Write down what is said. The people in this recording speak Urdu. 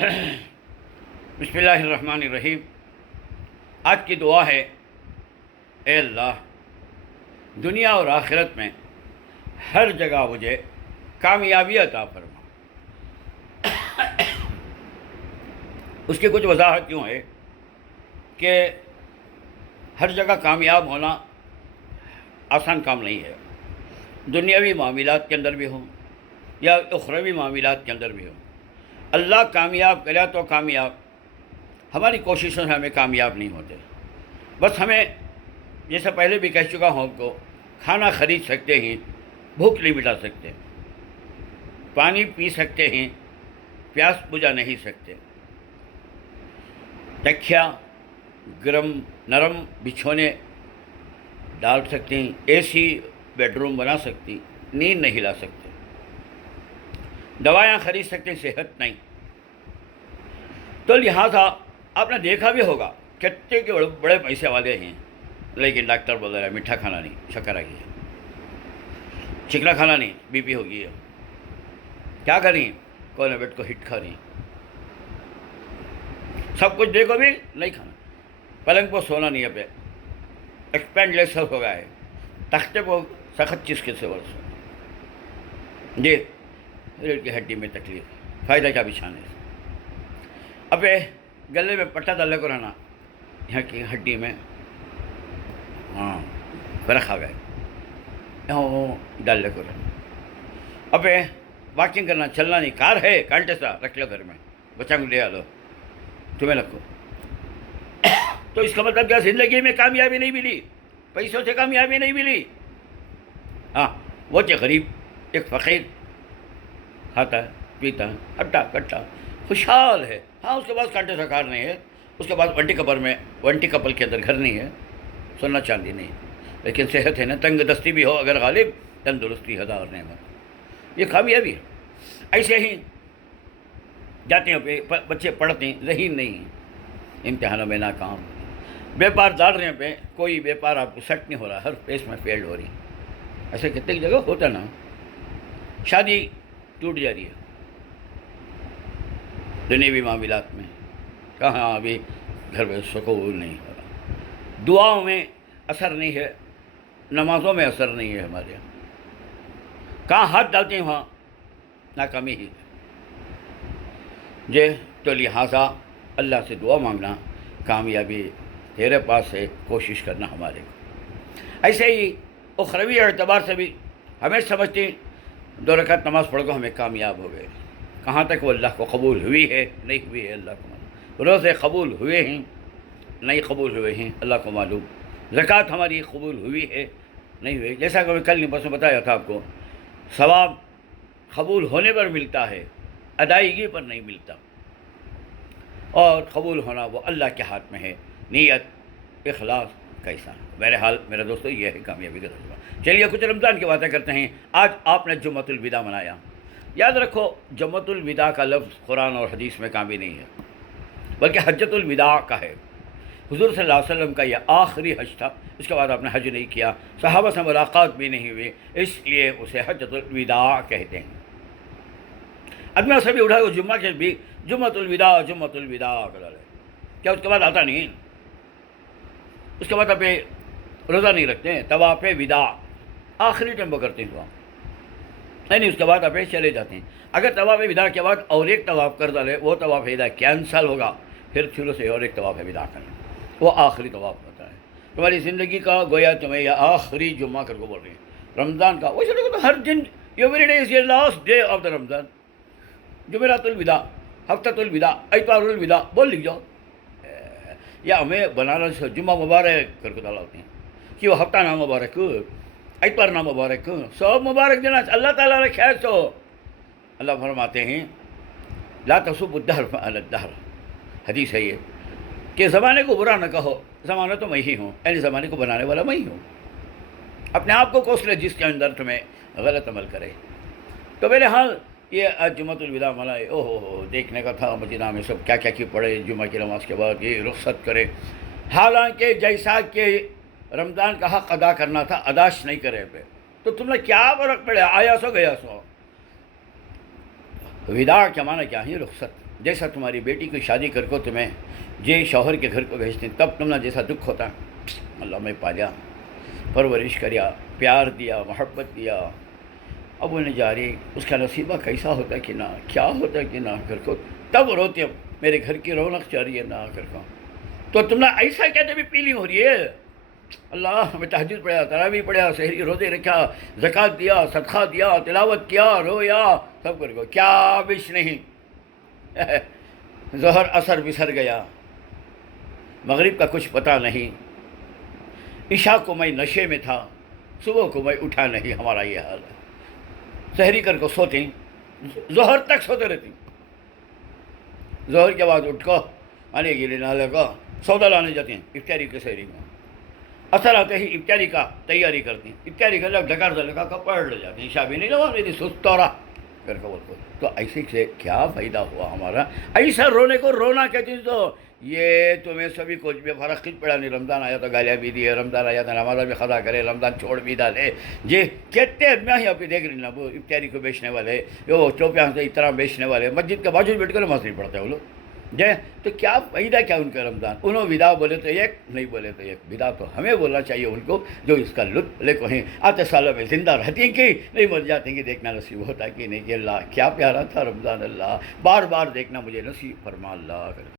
بسم اللہ الرحمن الرحیم۔ آج کی دعا ہے، اے اللہ دنیا اور آخرت میں ہر جگہ مجھے کامیابی عطا فرما۔ اس کی کچھ وضاحت یوں ہے کہ ہر جگہ کامیاب ہونا آسان کام نہیں ہے، دنیاوی معاملات کے اندر بھی ہوں یا اخروی معاملات کے اندر بھی ہوں۔ اللہ کامیاب کرے تو کامیاب، ہماری کوششوں سے ہمیں کامیاب نہیں ہوتے۔ بس ہمیں، جیسے پہلے بھی کہہ چکا ہوں آپ کو، کھانا خرید سکتے ہیں، بھوک نہیں مٹا سکتے، پانی پی سکتے ہیں، پیاس بجھا نہیں سکتے، تکیا گرم نرم بچھونے ڈال سکتے ہیں، اے سی بیڈ روم بنا سکتی، نیند نہیں لا سکتے، دوائیاں خرید سکتے ہیں، صحت نہیں۔ تو لہٰذا آپ نے دیکھا بھی ہوگا کتنے کے بڑے پیسے والے ہیں، لیکن ڈاکٹر بول رہا ہے میٹھا کھانا نہیں، شکر آ گئی ہے، چکنا کھانا نہیں، بی پی ہو گئی ہے، کیا کریں، کوئی بیٹ کو ہٹ کھا رہی، سب کچھ دیکھو بھی نہیں کھانا، پلنگ پر سونا نہیں ہے، پہ ایکسپینڈ لیس ہو گیا ہے، تختے کو سخت چیز کے سے جی ریڑھ کی ہڈی میں تکلیف، فائدہ کیا بچھانے سے۔ اب گلے میں پٹا ڈالے کو رہنا، یہاں کی ہڈی میں فرق آ گئے، یہاں ڈالے کو رہنا۔ اب واکنگ کرنا، چلنا نہیں، کار ہے کانٹے سا رکھ لو گھر میں، بچہ کو لے آ لو، تمہیں رکھو۔ تو اس کا مطلب کیا، زندگی میں کامیابی نہیں ملی، پیسوں سے کامیابی نہیں ملی۔ ہاں وہ کہ غریب ایک فقیر کھاتا ہے پیتا ہے ہٹا کٹا خوشحال ہے، ہاں اس کے پاس کانٹے سا کار نہیں ہے، اس کے پاس ونٹی کپل کے اندر گھر نہیں ہے، سونا چاندی نہیں، لیکن صحت ہے نا، تنگ دستی بھی ہو اگر غالب، تندرستی ہزار نعمت، یہ کامیابی ہے۔ ایسے ہی جاتے ہیں بچے پڑھتے ہیں، ذہین نہیں ہیں، امتحانوں میں ناکام، بیپار ڈال رہے ہیں پہ کوئی بیپار آپ کو سیٹ نہیں ہو رہا، ہر پیس میں فیلڈ ہو رہی، ایسے کتنے کی جگہ ہوتا نا، شادی ٹوٹ جا رہی ہے، دنیاوی معاملات میں کہاں ابھی گھر میں سکون نہیں ہو رہا، دعاؤں میں اثر نہیں ہے، نمازوں میں اثر نہیں ہے ہمارے یہاں، کہاں ہاتھ ڈالتے ہیں وہاں ناکامی ہی ہے جی۔ تو لہٰذا اللہ سے دعا مانگنا، کامیابی تیرے پاس ہے، کوشش کرنا ہمارے کو۔ ایسے ہی اخروی اعتبار سے بھی ہمیں سمجھتے ہیں 2 رکعت نماز پڑھ کر ہمیں کامیاب ہو گئے، کہاں تک وہ اللہ کو قبول ہوئی ہے نہیں ہوئی ہے اللہ کو معلوم، روزے قبول ہوئے ہیں نہیں قبول ہوئے ہیں اللہ کو معلوم، زکوٰۃ ہماری قبول ہوئی ہے نہیں ہوئی، جیسا کہ میں کل نہیں پرسوں بتایا تھا آپ کو، ثواب قبول ہونے پر ملتا ہے، ادائیگی پر نہیں ملتا، اور قبول ہونا وہ اللہ کے ہاتھ میں ہے، نیت اخلاص کیسا۔ بہرحال میرا دوستو یہ ہے کامیابی کا تجربہ۔ چلیے کچھ رمضان کی باتیں کرتے ہیں۔ آج آپ نے جمعۃ الوداع منایا، یاد رکھو جمعۃ الوداع کا لفظ قرآن اور حدیث میں کام بھی نہیں ہے، بلکہ حجۃ الوداع کا ہے۔ حضور صلی اللہ علیہ وسلم کا یہ آخری حج تھا، اس کے بعد آپ نے حج نہیں کیا، صحابہ سے ملاقات بھی نہیں ہوئی، اس لیے اسے حجۃ الوداع کہتے ہیں۔ ادمی سبھی اٹھا وہ جمعہ کے بھی جمعۃ الوداع کر رہے، کیا اس کے بعد آتا نہیں؟ اس کے بعد آپ روزہ نہیں رکھتے ہیں، طواف وداع آخری ٹائم پر کرتے ہیں تو نہیں، اس کے بعد آپ چلے جاتے ہیں۔ اگر طواف وداع کے بعد اور ایک طواف کر ڈالے، وہ طواف وداع کینسل ہوگا، پھر شروع سے اور ایک طواف وداع کرنا، وہ آخری طواف ہوتا ہے تمہاری زندگی کا، گویا تمہیں یہ آخری جمعہ کر کو بول رہے ہیں رمضان کا۔ وہ تو ہر دن، ایوری ڈے از یہ لاسٹ ڈے آف دا رمضان، جمعرات الوداع، ہفتۃ الوداع، اتوار الوداع بول لکھ جاؤ، یا ہمیں بنانا سے جمعہ مبارک کر کے ڈالاتے ہیں کہ وہ ہفتہ نام مبارک، اتوار نام مبارک، سب مبارک دینا اللہ تعالیٰ نے خیر سو۔ اللہ فرماتے ہیں لا تسبوا الدہر فأنا الدہر، حدیث ہے یہ کہ زمانے کو برا نہ کہو، زمانہ تو میں ہی ہوں، یعنی زمانے کو بنانے والا میں ہی ہوں، اپنے آپ کو کوس لے جس کے اندر تمہیں غلط عمل کرے۔ تو بہرحال یہ آج جمعۃ الوداع منائے، ہو دیکھنے کا تھا مدینہ میں سب کیا کی پڑھے جمعہ کی نماز کے بعد، یہ رخصت کرے، حالانکہ جیسا کہ رمضان کا حق ادا کرنا تھا اداش نہیں کرے پہ، تو تم نے کیا فرق پڑے، آیا سو گیا سو۔ وداع کے معنی کیا ہے؟ رخصت، جیسا تمہاری بیٹی کی شادی کر کو تمہیں جے شوہر کے گھر کو بھیجتے ہیں، تب تمہیں جیسا دکھ ہوتا اللہ میں پالیا، پرورش کریا، پیار دیا، محبت دیا، اب انہیں جا رہی اس کا نصیبہ کیسا ہوتا کہ نہ کیا ہوتا کہ نہ کر کو، تب روتے میرے گھر کی رونق چاہ رہی ہے نہ کر کو، تو تم نے ایسا کہتے بھی پیلی ہو رہی ہے۔ اللہ ہمیں تہجد پڑھا، تراویح پڑھا، سحری روزے رکھا، زکوٰۃ دیا، صدقہ دیا، تلاوت کیا، رویا، سب کر کو کیا بش نہیں۔ ظہر اثر بسر گیا، مغرب کا کچھ پتہ نہیں، عشاء کو میں نشے میں تھا، صبح کو میں اٹھا نہیں، ہمارا یہ حال ہے۔ سحری کر کو سوتی، ظہر تک سوتے رہتی، ظہر کے بعد اٹھ کو آنے کے لیے نالے کو سودا لانے جاتی ہیں افطاری کے سحری میں، اثر آتے ہی افطاری کا تیاری کرتی ہیں، افطاری کر جب ڈکار دلکا کا پڑھ لے جاتی ہیں، عشاء بھی نہیں لگا میری سستورا کر کے بول کو، تو ایسے سے کیا فائدہ ہوا ہمارا؟ ایسا رونے کو رونا کہتی تو یہ تمہیں سبھی کچھ بھی فرق کچھ پڑا نہیں، رمضان آیا تو گالیاں بھی دیے، رمضان آیا تو نمازہ بھی خدا کرے، رمضان چھوڑ بھی ڈالے، یہ کہتے میں ہی آپ دیکھ رہی نا وہ افطاری کو بیچنے والے، وہ ٹوپیاں سے اس طرح بیچنے والے، مسجد کے بازو بیٹھ کر نماز نہیں پڑھتے وہ لوگ جے، تو کیا فائدہ کیا ان کا رمضان؟ انہوں ودا بولے تو ایک، نہیں بولے تو ایک، ودا تو ہمیں بولنا چاہیے ان کو جو اس کا لطف لے کو ہیں، آتے سالوں میں زندہ رہتی ہیں کہ نہیں مر جاتے ہیں کہ دیکھنا نصیب ہوتا کہ نہیں کہ اللہ کیا پیارا تھا رمضان، اللہ بار بار دیکھنا مجھے نصیب فرما اللہ۔